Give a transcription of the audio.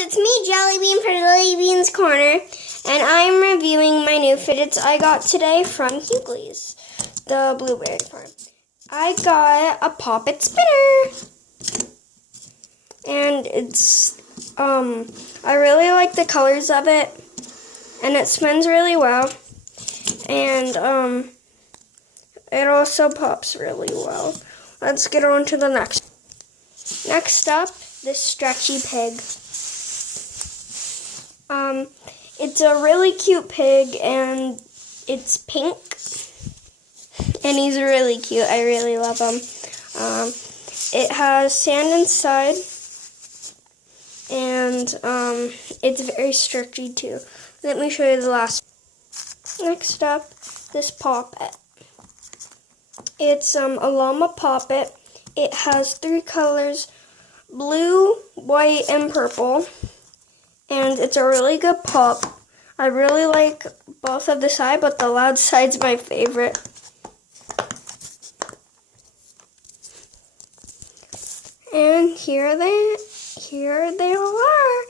it's me, Jelly Bean from Jelly Bean's Corner, and I'm reviewing my new fidgets I got today from Hugleys, the blueberry farm. I got a Pop-It spinner, and it's, I really like the colors of it, and it spins really well, and, it also pops really well. Let's get on to the next. Next up, this stretchy pig. It's a really cute pig, and it's pink, and he's really cute. I really love him. It has sand inside, and it's very stretchy too. Let me show you the last. Next up, this Pop-It. It's a llama Pop-It. It has 3 colors, blue, white, and purple. And it's a really good pop. I really like both of the side, but the loud side's my favorite. And here they are.